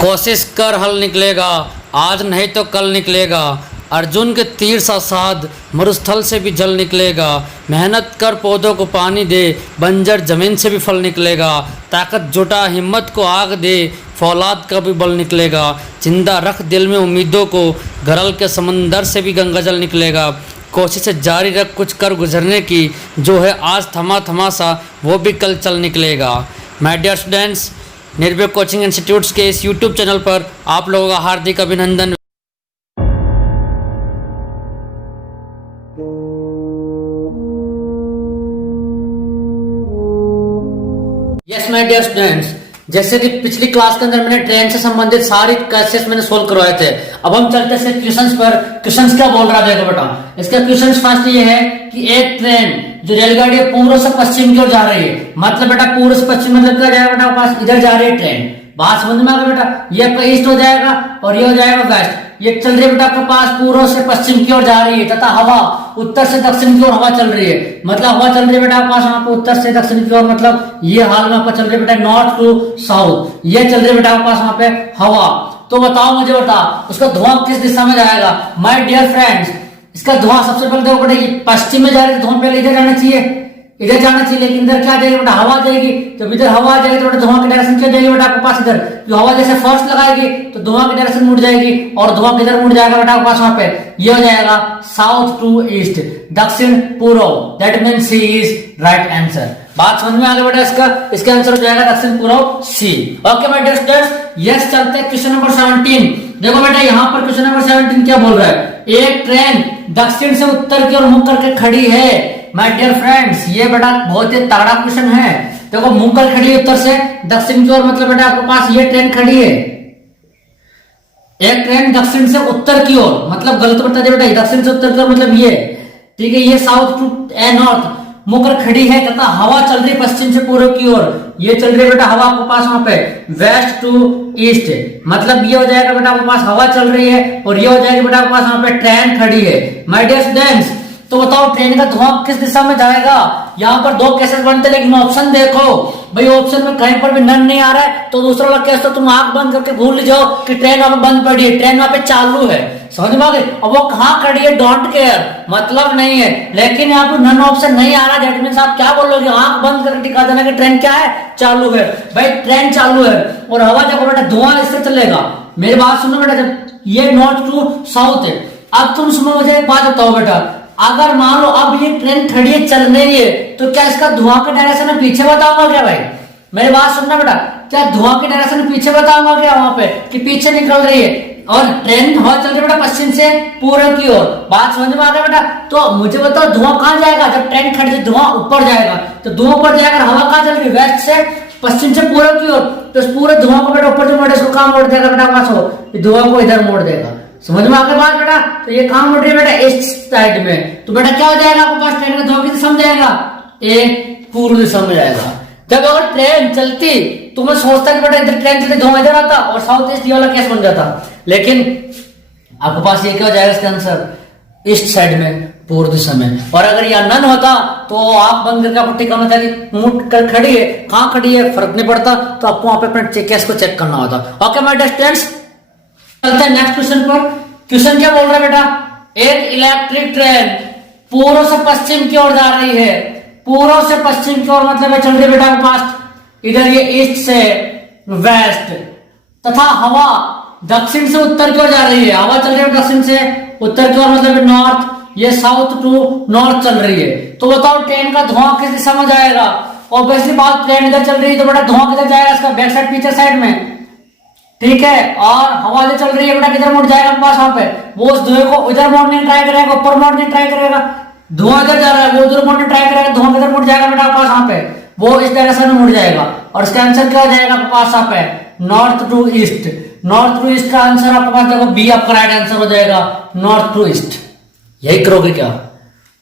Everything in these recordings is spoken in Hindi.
कोशिश कर हल निकलेगा, आज नहीं तो कल निकलेगा। अर्जुन के तीर सा साध मरुस्थल से भी जल निकलेगा। मेहनत कर पौधों को पानी दे, बंजर जमीन से भी फल निकलेगा। ताकत जुटा हिम्मत को आग दे, फौलाद का भी बल निकलेगा। जिंदा रख दिल में उम्मीदों को, गरल के समंदर से भी गंगाजल निकलेगा। कोशिश जारी रख कुछ कर गुजरने की, जो है आज थमा थमा सा वो भी कल चल निकलेगा। माय डियर स्टूडेंट्स, निर्भय कोचिंग इंस्टीट्यूट्स के इस यूट्यूब चैनल पर आप लोगों का हार्दिक अभिनंदन। यस माय डियर स्टूडेंट्स, जैसे कि पिछली क्लास के अंदर मैंने ट्रेन से संबंधित सारी केसेस मैंने सोल्व करवाए थे। अब हम चलते हैं क्वेश्चंस पर। क्वेश्चंस क्या बोल रहा है देखो बेटा। इसका क्वेश्चंस फर्स्ट ये है कि एक ट्रेन जो रेलगाड़ी पूर्व से पश्चिम की ओर जा रही है, मतलब बेटा पूर्व से पश्चिम मतलब क्या जाएगा बेटा, पास इधर जा रही है ट्रेन। बात समझ में आ गई बेटा। ये ईस्ट हो जाएगा और ये हो जाएगा वेस्ट। ये चल रही है बेटा आपके पास पूर्व से पश्चिम की ओर जा रही है, तथा हवा उत्तर से दक्षिण की ओर हवा चल रही है। मतलब हवा चल रही है बेटा आपके पास वहां पे उत्तर से दक्षिण की ओर, मतलब ये हाल में आपका चल रही है बेटा नॉर्थ टू साउथ। ये चल रही है बेटा आपके पास वहां पे हवा। तो बताओ मुझे बेटा उसका धुआं किस दिशा में जाएगा। माय डियर फ्रेंड्स, इसका धुआं सबसे पहले देखो बेटा, ये पश्चिम में जा रही है, धुआं पहले इधर जाना चाहिए, इधर जाना चाहिए। लेकिन इधर क्या जाएगी बेटा, हवा जाएगी। जब इधर हवा जाएगी तो बेटा धुआं की डायरेक्शन क्या जाएगी बेटा आपके पास इधर। जो हवा जैसे फर्स्ट लगाएगी तो धुआं की डायरेक्शन मुड़ जाएगी, और धुआं किधर मुड़ जाएगा बेटा आपके पास वहां पे, ये हो जाएगा साउथ टू ईस्ट, दक्षिण पूर्व। That means C is right answer. बात समझ में आ गई बेटा। इसका आंसर हो जाएगा दक्षिण पूर्व C. Okay my dear students, yes चलते हैं क्वेश्चन नंबर 17। देखो बेटा यहाँ पर क्वेश्चन नंबर 17 क्या बोल रहा है। एक ट्रेन दक्षिण से उत्तर की ओर मुंह करके खड़ी है। माय डियर फ्रेंड्स, ये बेटा बहुत ही तगड़ा क्वेश्चन है। देखो मुंह कर खड़ी है उत्तर से दक्षिण की ओर, मतलब बेटा आपके पास ये ट्रेन खड़ी है। एक ट्रेन दक्षिण से उत्तर की ओर, मतलब गलत बता दे बेटा, दक्षिण से उत्तर की ओर मतलब ये, ठीक है। ये साउथ टू नॉर्थ मुकर खड़ी है, तथा हवा चल रही है पश्चिम से पूर्व की ओर। ये चल रही है बेटा हवा आपके पास वहां पे वेस्ट टू ईस्ट, मतलब ये हो जाएगा बेटा आपके पास हवा चल रही है, और ये हो जाएगी बेटा आपके पास वहां पे ट्रेन खड़ी है। माय डियर स्टूडेंट्स, तो बताओ ट्रेन का धुआं किस दिशा में जाएगा। यहाँ पर दो केसेस बनते हैं, लेकिन ऑप्शन देखो भाई, ऑप्शन में कहीं पर भी नन नहीं आ रहा है, तो दूसरा वाला केस तो तुम आंख बंद करके भूल जाओ कि ट्रेन वहां पे बंद पड़ी है, ट्रेन वहां पे चालू है। समझ में आ गई। अब वो कहाँ खड़ी है डोंट केयर, मतलब नहीं है। लेकिन यहाँ पे नन ऑप्शन नहीं आ रहा, दैट मींस आप क्या बोलोगे, आंख बंद करके दिखा देना कि ट्रेन क्या है, चालू है। भाई ट्रेन चालू है और हवा देखो बेटा, धुआं इससे चलेगा। मेरी बात सुनो बेटा, जब ये नॉर्थ टू साउथ है। अब तुम सुनो, मुझे एक बात बताओ बेटा, अगर मान लो अब ये ट्रेन खड़ी है चल रही है, तो क्या इसका धुआं का डायरेक्शन मैं पीछे बताऊंगा क्या भाई। मेरी बात सुनना बेटा, क्या धुआं के डायरेक्शन पीछे बताऊंगा क्या वहां पे, कि पीछे निकल रही है और ट्रेन हवा चल रही है बेटा पश्चिम से पूर्व की ओर। बात समझ में आ गया बेटा। तो मुझे बताओ धुआं कहाँ जाएगा, जब ट्रेन खड़ी है धुआं ऊपर जाएगा, तो धुआं ऊपर जाएगा। हवा कहाँ चल रही है, वेस्ट से पश्चिम से पूर्व की ओर, तो पूरे धुआं को बेटा ऊपर जो मोड़े उसको कहाँ मोड़ देगा बेटा पास हो, धुआं को इधर मोड़ देगा। समझ में आ गया बात बेटा। तो ये कहाँ मुड़ रही है बेटा, ईस्ट साइड में। तो बेटा क्या हो जाएगा आपके पास, ट्रेन का धुआं किस दिशा में जाएगा, एक पूर्व दिशा में जाएगा। जब अगर ट्रेन चलती तो मैं सोचता कि बेटा इधर ट्रेन चलती धुआं इधर आता और साउथ ईस्ट वाला केस बन जाता। लेकिन आपके पास ये क्या हो जाएगा इसका आंसर, ईस्ट साइड में पूर्व दिशा में। और अगर यह नन होता तो आप बंद करके आपको ठिकाना था कि मुड़ कर खड़ी है, कहाँ खड़ी है फर्क नहीं पड़ता, तो आपको वहां पे अपने केस को चेक करना होता। ओके माय डियर स्टूडेंट्स, चलते हैं नेक्स्ट क्वेश्चन पर। क्वेश्चन क्या बोल रहा है बेटा, एक इलेक्ट्रिक ट्रेन पूर्व से पश्चिम की ओर जा रही है। पूर्व से पश्चिम की ओर मतलब चल रही है बेटा के पास इधर ये ईस्ट से वेस्ट, तथा हवा दक्षिण से उत्तर की ओर जा रही है। हवा चल रही है दक्षिण से उत्तर की ओर, मतलब नॉर्थ, ये साउथ टू नॉर्थ चल रही है। तो बताओ ट्रेन का धुआं किस दिशा में जाएगा। ऑब्वियसली बात, ट्रेन इधर चल रही है तो बेटा धुआं किधर जाएगा, इसका बैक साइड पीछे साइड में, ठीक है। और हवा जो चल रही है बेटा किधर मुड़ जाएगा पास वहां पे, वो उस धुएं को इधर मोड़ने ट्राई करेगा, ऊपर मोड़ने ट्राई करेगा। धुआं इधर जा रहा है, वो उधर मोड़ने ट्राई करेगा, धुआं किधर मुड़ जाएगा बेटा पास वहां पे, वो इस डायरेक्शन में मुड़ जाएगा। और इसका आंसर क्या हो जाएगा आपके पास वहां पे, north to east. North to east का आंसर आपके पास देखो बी आपका राइट आंसर हो जाएगा, नॉर्थ टू ईस्ट। यही करोगे क्या,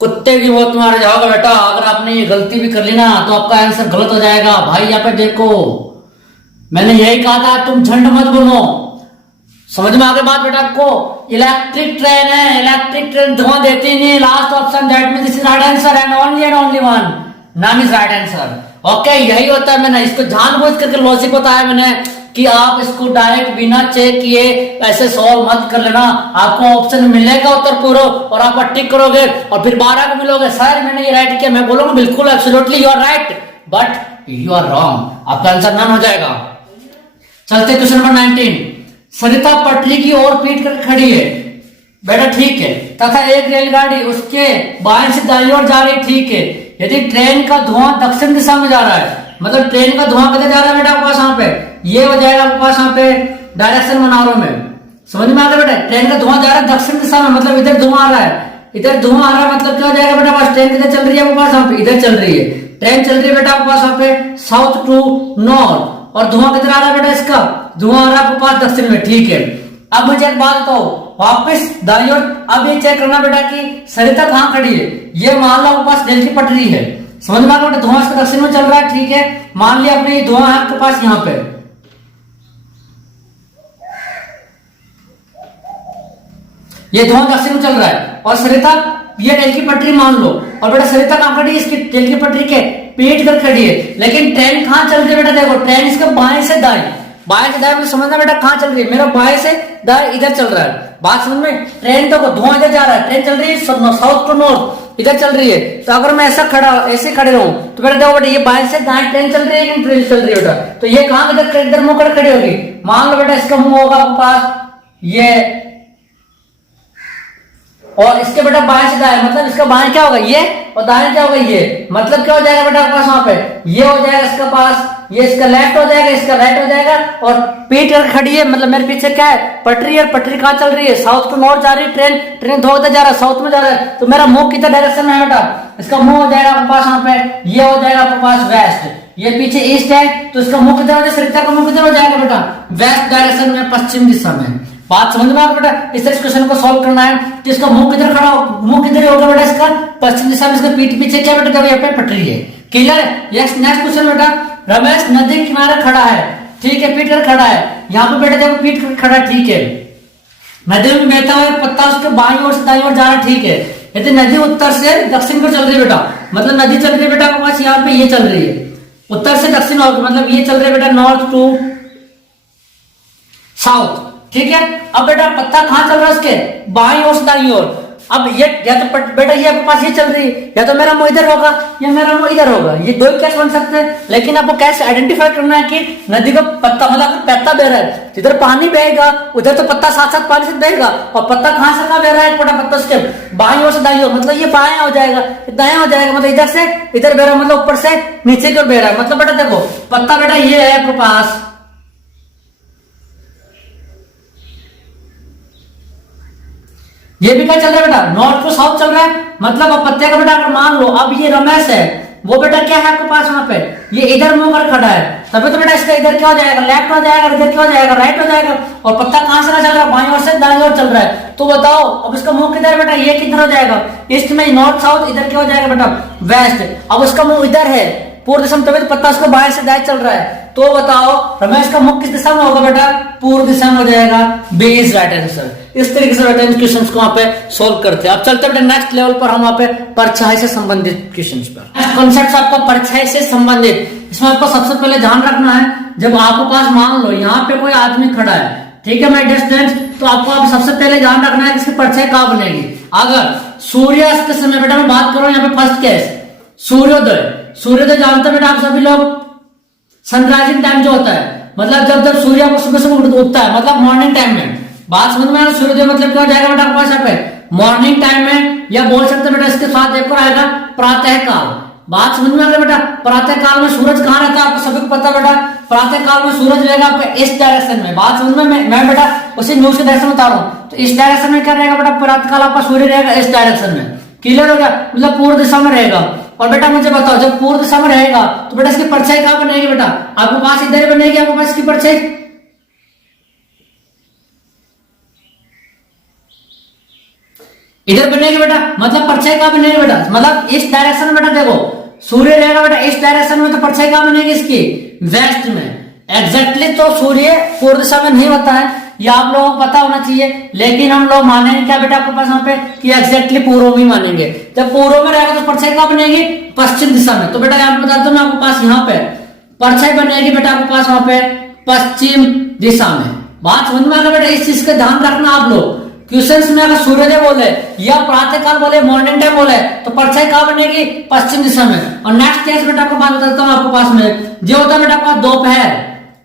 कुत्ते की बहुत मारे जाओगे बेटा। अगर आपने ये गलती भी कर ली ना तो आपका आंसर गलत हो जाएगा। भाई यहाँ पे देखो, मैंने यही कहा था तुम झंड मत बनो। समझ में आ गई बात बेटा आपको। इलेक्ट्रिक ट्रेन है, इलेक्ट्रिक ट्रेन धुआं देती नहीं। Last option that means this is right answer and only one non is right answer. Okay, यही होता है। मैंने इसको जानबूझ करके लॉजिक बताया मैंने कि आप इसको डायरेक्ट बिना चेक किए ऐसे सॉल्व मत कर लेना। आपको ऑप्शन मिलेगा उत्तर पूर्व और आप टिक करोगे और फिर 12 को मिलोगे, सर मैंने ये राइट किया, मैं बोलूंगा बिल्कुल absolutely you are right, but you are wrong, आपका आंसर नन हो जाएगा। चलते क्वेश्चन नंबर 19। सरिता पटरी की ओर पीट कर खड़ी है, बेटा ठीक है, तथा एक रेलगाड़ी उसके बाएं से दाईं ओर जा रही, ठीक है। यदि ट्रेन का धुआं दक्षिण दिशा में जा रहा है, मतलब ट्रेन का धुआं किधर जा रहा है बेटा आपके पास, यहाँ पे ये हो जाएगा आपके पास, यहाँ पे डायरेक्शन बना रहा हूं मैं, समझ में आ गया बेटा। ट्रेन का धुआं जा रहा है दक्षिण दिशा में, मतलब इधर धुआं आ रहा है, इधर धुआं आ रहा है, मतलब क्या हो जाएगा बेटा पास, ट्रेन किधर चल रही है आपके पास, यहाँ पे इधर चल रही है, ट्रेन चल रही है बेटा आपके पास यहाँ पे साउथ टू नॉर्थ, और धुआं किधर आ रहा है बेटा, इसका धुआं आ रहा है आपके पास दक्षिण में, ठीक है। अब मुझे एक बात बताओ, वापस दाईं ओर अब ये चेक करना बेटा कि सरिता कहां खड़ी है। ये मान लो आपके पास रेल की पटरी है, समझ में आ गया बेटा, धुआं इसका दक्षिण में चल रहा है, ठीक है। मान लिया अपने ये धुआं है आपके पास यहाँ पे, ये धुआं दक्षिण में चल रहा है, और सरिता ये रेल की पटरी मान लो, और बेटा सरिता कहां खड़ी है, इसकी रेल की पटरी के पीट कर खड़ी है, लेकिन ट्रेन कहां चल रही है बेटा, देखो ट्रेन इसके बाएं से दाएं, बाएं से दाएं मतलब समझना बेटा कहां चल रही है, मेरा बाएं से दाएं इधर चल रहा है, बात समझ में। ट्रेन तो धुआं इधर जा रहा है, ट्रेन चल रही है साउथ टू नॉर्थ, इधर चल रही है, तो अगर मैं ऐसा ऐसे खड़े रहूं तो बेटा देखो बेटा ये बाएं से दाएं ट्रेन चल रही है कि ट्रेन चल रही है बेटा, तो ये कहां इधर मुंह कर खड़ी होगी, मान लो बेटा इसका मुंह होगा आपके पास ये, और इसके बेटा बाएं से दाएं, मतलब इसका बाएं क्या होगा ये, और दाएं क्या होगा ये, मतलब क्या हो जाएगा बेटा आपके पास वहां पे, ये हो जाएगा इसका पास, ये इसका लेफ्ट हो जाएगा, इसका राइट हो जाएगा, और पीट कर खड़ी है, मतलब मेरे पीछे क्या है पटरी है, पटरी कहां चल रही है, साउथ टू नॉर्थ जा रही है ट्रेन, ट्रेन धोते जा रहा है साउथ में जा रहा है, तो मेरा मुंह किधर डायरेक्शन में है बेटा, इसका मुंह हो जाएगा आपके पास यहाँ पे, ये हो जाएगा आपके पास वेस्ट, ये पीछे ईस्ट है, तो इसका मुंह किधर हो जाएगा, सरिता का मुंह किधर हो जाएगा बेटा, वेस्ट डायरेक्शन में, पश्चिम दिशा में। बात समझ में आ बेटा, इस क्वेश्चन को सॉल्व करना है, तो इसका मुंह किधर खड़ा मुंह किधर होगा बेटा, इसका पश्चिम दिशा में, इसका पीठ पीछे क्या बेटा, यहाँ पे पटरी है, क्लियर है। यस नेक्स्ट क्वेश्चन बेटा, रमेश नदी के किनारे खड़ा है, ठीक है, पीट कर खड़ा है, यहाँ पे बेटा देखो पीट कर खड़ा है, ठीक है। नदी में बहता हुआ पत्ता उसके बाईं ओर से दाईं ओर जा रहा है, ठीक है। यदि नदी उत्तर से दक्षिण को चल रही है बेटा, मतलब नदी चल रही है बेटा आपके पास यहाँ पे, ये चल रही है उत्तर से दक्षिण होगी, मतलब ये चल रही है बेटा नॉर्थ टू साउथ, ठीक है। अब बेटा पत्ता कहां चल रहा है, उसके बाईं ओर से दाईं ओर, अब ये या तो बेटा ये आपके पास ये चल रही है, या तो मेरा मुंह इधर होगा या मेरा मुंह इधर होगा, ये दो कैसे बन सकते हैं, लेकिन आपको कैसे आइडेंटिफाई करना है कि नदी का पत्ता, मतलब पत्ता बह रहा है, जिधर पानी बहेगा उधर तो पत्ता साथ साथ पानी से बहेगा, और पत्ता कहां से कहां बह रहा है, एक पत्ता उसके बाईं ओर से दाईं ओर, मतलब ये बाएं हो जाएगा, दाएं हो जाएगा, मतलब इधर से इधर बह रहा है, मतलब ऊपर से नीचे की ओर बह रहा है, मतलब बेटा देखो पत्ता बेटा ये है आपके पास, ये भी क्या चल रहा है बेटा, नॉर्थ टू साउथ चल रहा है, मतलब अब पत्ते का बेटा अगर मान लो अब ये रमेश है, वो बेटा क्या है आपके पास वहां पे, ये इधर मुंह कर खड़ा है, तभी तो बेटा इसका इधर क्या हो जाएगा, लेफ्ट हो जाएगा, इधर क्या हो जाएगा, राइट हो जाएगा, और पत्ता कहां से चल रहा है, बाईं ओर से दाईं ओर चल रहा है, तो बताओ अब इसका मुंह किधर बेटा, ये किधर हो जाएगा, ईस्ट में, नॉर्थ साउथ, इधर क्या हो जाएगा बेटा वेस्ट, अब उसका मुंह इधर है पूर्व दिशा में, तभी तो पत्ता उसको बाएं से दाएं चल रहा है, तो बताओ रमेश का मुख किस दिशा में होगा बेटा, पूर्व दिशा में हो जाएगा, बी इज राइट आंसर। इस तरीके से बेटा इन क्वेश्चंस को वहां पे सोल्व करते हैं। अब चलते बेटा नेक्स्ट लेवल पर, हम वहां पे परछाई से संबंधित क्वेश्चंस पर। नेक्स्ट कॉन्सेप्ट आपका परछाई से संबंधित, इसमें आपको सबसे पहले ध्यान रखना है, जब आपके पास मान लो यहाँ पे कोई आदमी खड़ा है, ठीक है माय डियर स्टूडेंट्स, तो आपको आप सबसे पहले ध्यान रखना है कि इसकी परछाई कहां बनेगी। अगर सूर्यास्त के समय बेटा मैं बात करूं, यहाँ पे फर्स्ट केस सूर्योदय, सूर्योदय जानते हैं बेटा आप सभी लोग, सनराइजिंग टाइम जो होता है, मतलब जब सूर्य को सुबह सुबह उगता है, मतलब मॉर्निंग टाइम में, बात समझ में आ रहा है, सूर्योदय मतलब क्या हो जाएगा बेटा आपके पास यहाँ पे मॉर्निंग टाइम में, या बोल सकते बेटा इसके साथ एक और आएगा प्रातः काल। बात समझ में आ गया बेटा, प्रातः काल में सूरज कहाँ रहता है आपको सभी को पता बेटा, प्रातः काल में सूरज रहेगा आपका इस डायरेक्शन में, बात समझ में, मैं बेटा उसी न्यूज के डायरेक्शन बता रहा हूँ, तो इस डायरेक्शन में क्या रहेगा बेटा, प्रातः काल आपका सूर्य रहेगा इस डायरेक्शन में, क्लियर हो गया, मतलब पूर्व दिशा में रहेगा। और बेटा मुझे बताओ जब पूर्व दिशा में रहेगा तो बेटा इसकी परछाई कहां बनेगी बेटा, आपके पास इधर ही बनेगी, आपके पास इसकी परछाई इधर बनेगी बेटा, मतलब परछाई कहां बनेगी बेटा, मतलब इस डायरेक्शन में बेटा देखो सूर्य रहेगा बेटा इस डायरेक्शन में, तो परछाई कहां बनेगी इसकी वेस्ट में, एग्जैक्टली तो सूर्य पूर्व दिशा में नहीं होता है, ये आप लोगों को पता होना चाहिए, लेकिन हम लोग मानेंगे क्या बेटा आपके पास यहाँ पे कि एग्जैक्टली पूर्व में मानेंगे, जब पूर्व में रहेगा तो परछाई कहां बनेगी पश्चिम दिशा में, तो बेटा यहाँ बता दो मैं आपके पास यहाँ पे परछाई बनेगी बेटा आपके पास वहां पे पश्चिम दिशा में। बात समझ में आ गया बेटा, इस चीज का ध्यान रखना आप लोग। क्वेश्चंस में अगर सूर्योदय बोले या प्रातः काल बोले, मॉर्निंग टाइम बोले, तो परछाई कहाँ बनेगी? पश्चिम दिशा में। और नेक्स्ट केस बेटा आपको बात बताता हूँ आपको पास में, जो होता है बेटा आपका दोपहर।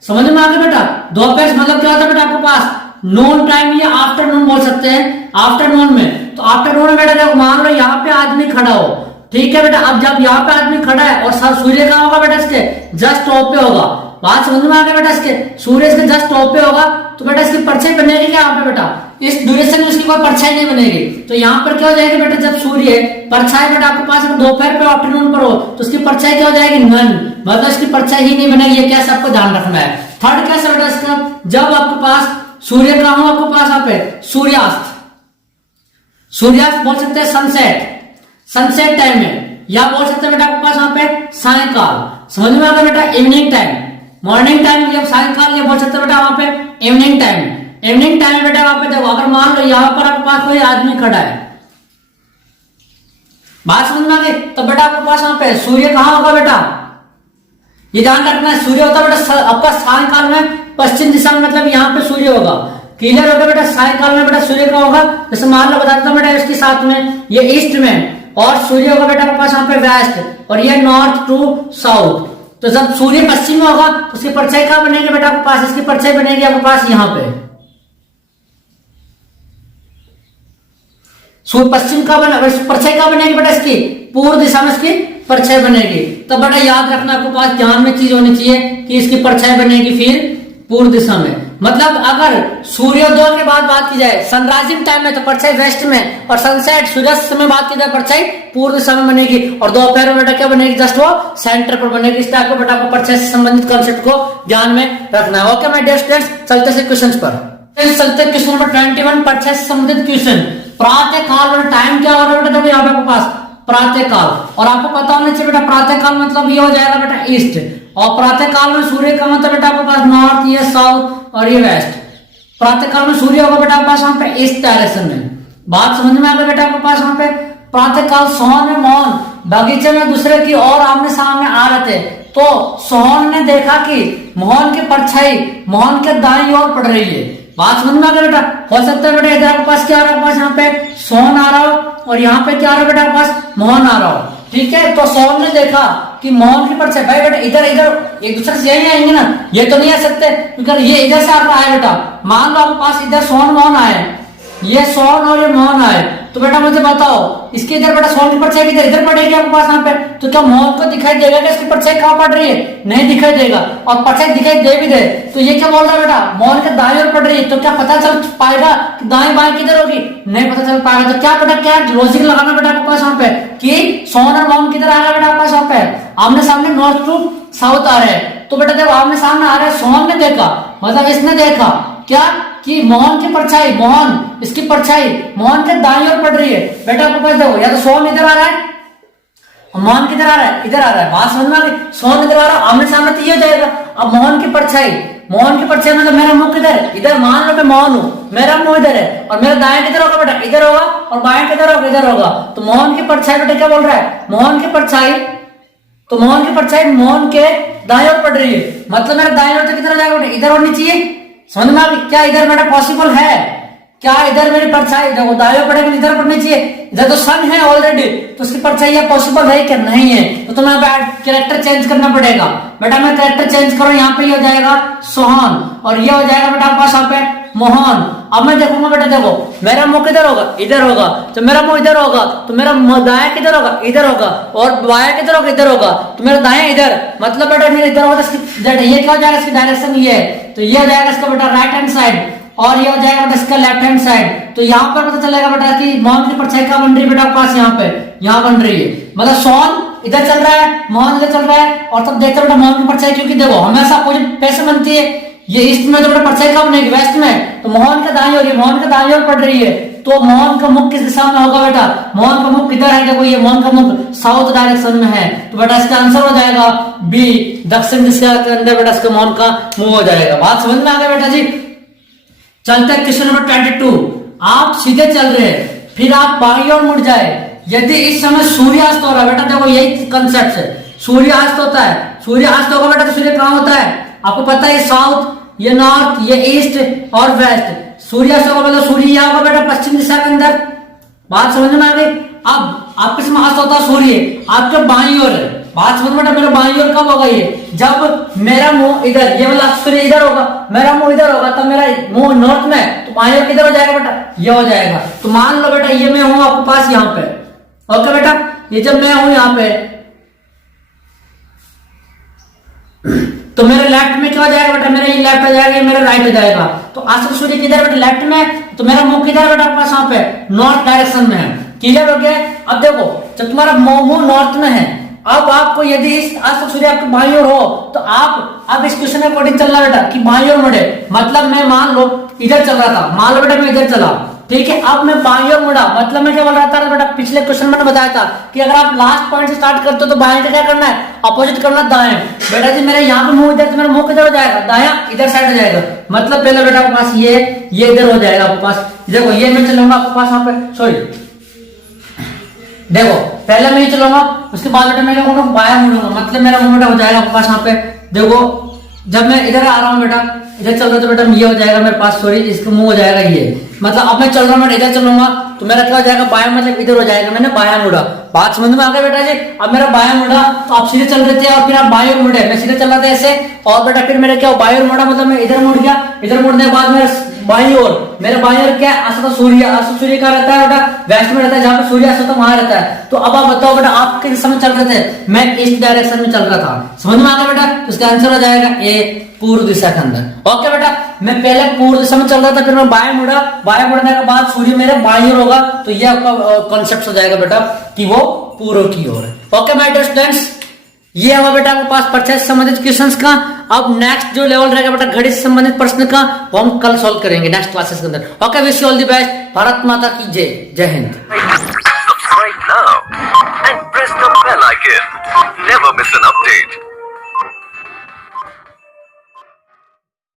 समझ में आ गया बेटा, दोपहर मतलब क्या होता है बेटा आपके पास? नून टाइम या आफ्टरनून बोल सकते हैं, आफ्टरनून में। तो आफ्टरनून में बेटा जब मान लो यहाँ पे आदमी खड़ा हो, ठीक है बेटा। अब जब यहाँ पे आदमी खड़ा है और सूर्य कहाँ होगा बेटा? इसके जस्ट टॉप पे होगा। बात समझ में आ गया बेटा, इसके सूर्य इसके जस्ट टॉप पे होगा, तो बेटा इसकी परछाई बनेगी क्या यहाँ पे बेटा? इस ड्यूरेशन में उसकी कोई परछाई नहीं बनेगी। तो यहाँ पर क्या हो जाएगी बेटा, जब सूर्य परछाई बेटा आपके पास दोपहर पे आफ्टरनून पर हो, तो उसकी परछाई क्या हो जाएगी? नन, मतलब इसकी परछाई ही नहीं बनेगी। ये क्या सबको ध्यान रखना है। थर्ड कैसे बेटा इसका, जब आपके पास सूर्य कहाँ हो आपके पास? यहाँ पे सूर्यास्त। सूर्यास्त बोल सकते हैं सनसेट, सनसेट टाइम में, या बोल सकते हैं बेटा आपके पास यहाँ पे सायंकाल। समझ में आ गया बेटा, इवनिंग टाइम, मॉर्निंग टाइम या सायंकाल, ये बोल सकते हैं बेटा वहां पे इवनिंग टाइम। इवनिंग टाइम में बेटा वहां पे देखो, अगर मान लो यहाँ पर आपके पास कोई आदमी खड़ा है, बात समझ में आ गई, तो बेटा आपके पास वहां पे सूर्य कहाँ होगा बेटा? ये ध्यान रखना है, सूर्य होता है बेटा आपका सायंकाल में पश्चिम दिशा में, मतलब यहाँ पे सूर्य होगा। क्लियर होगा बेटा? सायंकाल में बेटा सूर्य का होगा, जैसे मान लो बता देता हूं बेटा, इसके साथ में ये ईस्ट में, और सूर्य होगा बेटा आपके पास यहाँ पे वेस्ट, और ये नॉर्थ टू साउथ। तो जब सूर्य पश्चिम में होगा तो उसकी परछाई कहाँ बनेगी बेटा आपके पास? इसकी परछाई बनेगी आपके पास यहाँ पे। सूर्य पश्चिम का बना, परछाई कहाँ बनेगी बेटा? इसकी पूर्व दिशा में इसकी परछाई बनेगी। तो बेटा याद रखना आपके पास ध्यान में चीज होनी चाहिए कि इसकी परछाई बनेगी फिर पूर्व दिशा में। मतलब अगर सूर्योदय के बाद बात की जाए सनराइजिंग टाइम में, तो परछाई वेस्ट में, और सनसेट सूर्यास्त में बात की जाए परछाई पूर्व दिशा में बनेगी, और दोपहर में बेटा क्या बनेगी? जस्ट वो सेंटर पर बनेगी। इस टाइप को बेटा को परछाई से संबंधित कॉन्सेप्ट को ध्यान में रखना है। ओके माय डियर स्टूडेंट्स, चलते से क्वेश्चन पर। चलते क्वेश्चन नंबर 21, परछाई से संबंधित क्वेश्चन। प्रातः काल और टाइम क्या हो रहा है बेटा? देखो यहाँ पे आपके पास प्रातः काल, और आपको पता होना चाहिए बेटा प्रातः काल मतलब ये हो जाएगा बेटा ईस्ट, और प्रातः काल में सूर्य का मतलब बेटा आपके पास नॉर्थ, ये साउथ और ये वेस्ट। प्रातः काल में सूर्य होगा बेटा आपके पास वहां पे ईस्ट डायरेक्शन में। बात समझ में आ गई बेटा आपके पास वहां पे प्रातः काल सोहन में मोहन बगीचे में दूसरे की और आमने सामने आ रहे थे, तो सोहन ने देखा कि मोहन की परछाई मोहन के दाईं ओर पड़ रही है। बात समझ में आ गया बेटा? हो सकता है बेटा इधर आपके पास क्या आ रहा है? पास यहाँ पे सोहन आ रहा हो, और यहाँ पे क्या आ रहा है बेटा आपके पास? मोहन आ रहा हो। ठीक है, तो सोहन ने देखा कि मोहन की परछाई, भाई बेटा इधर इधर एक दूसरे से यही आएंगे ना, ये तो नहीं आ सकते, क्योंकि ये इधर से आ रहा है बेटा। मान लो आपके पास इधर सोहन मोहन आए, ये सोहन और ये मोहन आए, तो बेटा मुझे बताओ इसके इधर बेटा सोहन की परछाई किधर? इधर पड़ेगी आपके पास यहाँ पे, तो क्या मोहन को दिखाई देगा कि इसकी परछाई कहाँ पड़ रही है? नहीं दिखाई देगा। और परछाई दिखाई दे भी दे तो ये क्या बोल रहा है बेटा? मोहन के दाएं ओर पड़ रही है, तो क्या पता चल पाएगा कि दाएं बाएं किधर होगी? नहीं पता चल पाएगा। तो क्या बेटा, क्या लॉजिक लगाना बेटा आपके पास यहाँ पे कि सोहन और मोहन किधर आ रहा है बेटा आपके पास यहाँ पे? आमने सामने नॉर्थ टू साउथ आ रहे हैं। तो बेटा जब आमने सामने आ रहे हैं, सोहन ने देखा मतलब इसने देखा क्या कि मोहन की परछाई, मोहन इसकी परछाई मोहन के दाईं ओर पड़ रही है। बेटा आपको पास देखो, या तो सोहन इधर आ रहा है, मोहन किधर आ रहा है? इधर आ रहा है। बात समझ में आ गई? सोहन इधर आ रहा है, आमने सामने तो ये हो जाएगा। अब मोहन की परछाई मतलब मेरा मुख किधर? इधर। मान लो मैं मोहन हूं, मेरा मुंह इधर है, और मेरा दाएं किधर होगा बेटा? इधर होगा, और बाएं किधर होगा? इधर होगा। तो मोहन की परछाई बेटा क्या बोल रहा है? मोहन की परछाई, तो मोहन की परछाई मोहन के दाएं ओर पड़ रही है, मतलब मेरा दाएं ओर तो किधर जाएगा बेटा? इधर होनी चाहिए। समझ में आ गई? क्या इधर बेटा पॉसिबल है? क्या इधर मेरी परछाई देखो दाएं ओर पड़ेगी, इधर पड़नी चाहिए। इधर तो सन है ऑलरेडी, तो उसकी परछाई पॉसिबल है क्या? नहीं है। तो तुम्हें कैरेक्टर चेंज करना पड़ेगा बेटा। मैं कैरेक्टर चेंज करूं, यहाँ पे ये हो जाएगा सोहन, और ये हो जाएगा बेटा आपके पास यहाँ पे मोहन। अब मैं देखूंगा बेटा, देखो मेरा मुंह किधर होगा? इधर होगा। तो मेरा मुंह इधर होगा, तो मेरा दाएं किधर होगा? इधर होगा। और बाएं किधर होगा? इधर होगा। तो मेरा दाएं इधर, मतलब बेटा मेरा इधर होगा। ये क्या हो जाएगा? इसकी डायरेक्शन ये है, तो ये हो जाएगा इसका बेटा राइट हैंड साइड, और ये हो जाएगा बेटा इसका लेफ्ट हैंड साइड। तो यहाँ पर पता चलेगा बेटा कि मोहन की परछाई कहाँ बन रही है बेटा आपके पास? यहाँ पे, यहाँ बन रही है। मतलब सोहन इधर चल रहा है, मोहन इधर चल रहा है, और तब देखते बेटा मोहन की परछाई, क्योंकि देखो हमेशा अपोजिट कैसे बनती है? ये ईस्ट में तो बेटा परछाई कहाँ बनेगी? वेस्ट में। तो मोहन के दाईं ओर, मोहन के दाईं ओर पड़ रही है, तो मोहन का मुख किस दिशा में होगा बेटा? मोहन का मुख किधर है? देखो ये मोहन का मुख साउथ डायरेक्शन में है, तो बेटा इसका आंसर हो जाएगा बी, दक्षिण दिशा के अंदर बेटा इसका मोहन का मुंह हो जाएगा। बात समझ में आ गया बेटा जी? चलते हैं क्वेश्चन नंबर 22। आप सीधे चल रहे हैं, फिर आप बाईं ओर मुड़ जाए, यदि इस समय सूर्यास्त हो रहा है, बेटा देखो यही कंसेप्ट है, सूर्यास्त होता है। सूर्यास्त होगा बेटा तो सूर्य कहाँ होता है? आपको पता है साउथ, ये नॉर्थ, ये ईस्ट और वेस्ट। सूर्यास्त होगा मतलब सूर्य यहाँ होगा बेटा पश्चिम दिशा के अंदर। बात समझ में आ गई। अब आपके समय अस्त होता है सूर्य, आपके बाईं ओर है। बात समझ में, मेरा बाईं ओर कब होगा ये, जब मेरा मुंह इधर, ये वाला सूर्य इधर होगा, मेरा मुंह इधर होगा, तब मेरा मुंह नॉर्थ में, तो बाईं ओर किधर हो जाएगा बेटा, ये हो जाएगा। तो मान लो बेटा ये मैं हूं आपके पास यहाँ पे, ओके बेटा, ये जब मैं हूं यहाँ पे तो मेरे लेफ्ट में क्या हो जाएगा बेटा, मेरा ये लेफ्ट हो जाएगा, ये मेरा राइट हो जाएगा। तो अस्त सूर्य किधर बेटा, लेफ्ट में, तो मेरा मुंह किधर बेटा आपके पास यहाँ पे, नॉर्थ डायरेक्शन में है। क्लियर हो गया। अब देखो जब तुम्हारा मुंह नॉर्थ में है, अब आपको यदि अस्त सूर्य आपके बाईं ओर हो तो आप अब इस क्वेश्चन अकॉर्डिंग चलना बेटा कि बाईं ओर मुड़े, मतलब मैं मान लो इधर चल रहा था, मान लो बेटा मैं इधर चला, ठीक है, अब मैं बाईं ओर मुड़ा, मतलब मैं क्या बोल रहा था बेटा, पिछले क्वेश्चन में बताया था कि अगर आप लास्ट पॉइंट से स्टार्ट करते हो तो बाएं का क्या करना है, अपोजिट करना, दाएं। बेटा जी मेरा यहाँ पे मुंह इधर, तो मेरा मुंह किधर हो जाएगा, दाया, इधर साइड हो जाएगा। मतलब पहले बेटा आपके पास ये इधर हो जाएगा आपके पास। देखो ये मैं चलूंगा आपके पास यहाँ पे, सॉरी देखो पहले मैं ये चलूंगा, उसके बाद बेटा मैं क्या करूंगा, बाया मुड़ूंगा, मतलब मेरा मुंह बेटा हो जाएगा आपके पास यहाँ पे। देखो जब मैं इधर आ रहा हूँ बेटा, इधर चल रहा तो बेटा ये हो जाएगा मेरे पास, सॉरी इसका मुंह हो जाएगा ये, मतलब अब मैं चल रहा हूँ बेटा इधर चलूंगा तो मेरा क्या हो जाएगा, बाया मतलब इधर हो जाएगा, मैंने बाया मुड़ा। बात समझ में आ गया बेटा जी। अब मेरा बाया मुड़ा तो आप सीधे चल रहे थे और फिर आप बाएं ओर मुड़े, मैं सीधे चल रहा था ऐसे, और बेटा फिर मेरा क्या बाएं ओर मुड़ा, मतलब मैं इधर मुड़ गया, इधर मुड़ने के बाद मेरा बाईं ओर, मेरा बाईं ओर क्या अस्त सूर्य, अस्त सूर्य का रहता है बेटा, वेस्ट में रहता है, जहां पे सूर्य अस्त होता है वहां रहता है। तो अब आप बताओ बेटा आप किस समय चल रहे थे, मैं ईस्ट डायरेक्शन में चल रहा था। समझ में आ गया बेटा। तो इसका आंसर हो जाएगा ए, पूर्व दिशा के अंदर। ओके बेटा, मैं पहले पूर्व दिशा में चल रहा था, फिर मैं बाएं मुड़ा, बाएं मुड़ने के बाद सूर्य मेरे बाईं ओर होगा, तो ये आपका कॉन्सेप्ट हो जाएगा बेटा कि वो पूर्व की ओर है। ओके माय डियर स्टूडेंट्स, ये हुआ बेटा आपके पास परिचय से संबंधित क्वेश्चंस का। अब नेक्स्ट जो लेवल रहेगा बेटा घड़ी से संबंधित प्रश्न का, वो हम कल सॉल्व करेंगे नेक्स्ट क्लासेस के अंदर। Okay, wish you all the best. Bharat माता की जय। जय Hind. Subscribe now and press the bell icon. Never miss an update.